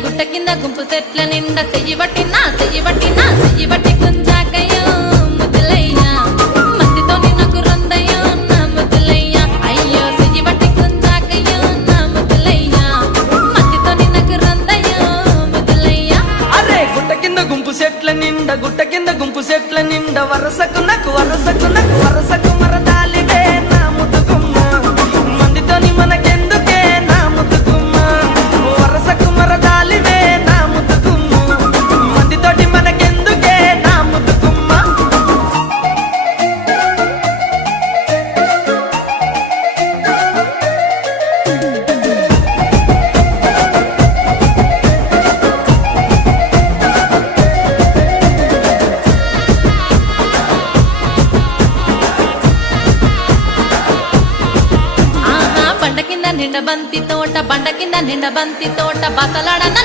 గుట్ట కింద గుంపు చెట్ల నిండా చెయ్యి పట్టినా గుంజాకయ్యో ముద్దులయ్యా మందితో నాకు రందయ్యో నా ముద్దులయ్యా అయ్యో చెయ్యి పట్టి గుంజాకయ్యో నా ముద్దులయ్యా మందితో నాకు రందయ్యో ముద్దులయ్యా. అరే గుట్ట కింద గుంపు చెట్ల నిండా వరసకు మరదాలివే నా ముద్దుగుమ్మ మందితోని మనకెందుకే నా ముద్దుగుమ్మ వరసకు మరదాలివే నా ముద్దుగుమ్మ మందితోటి మనకెందుకే నా ముద్దుగుమ్మ. బండ కింద నిండ బంతి తోట బసలాడన్న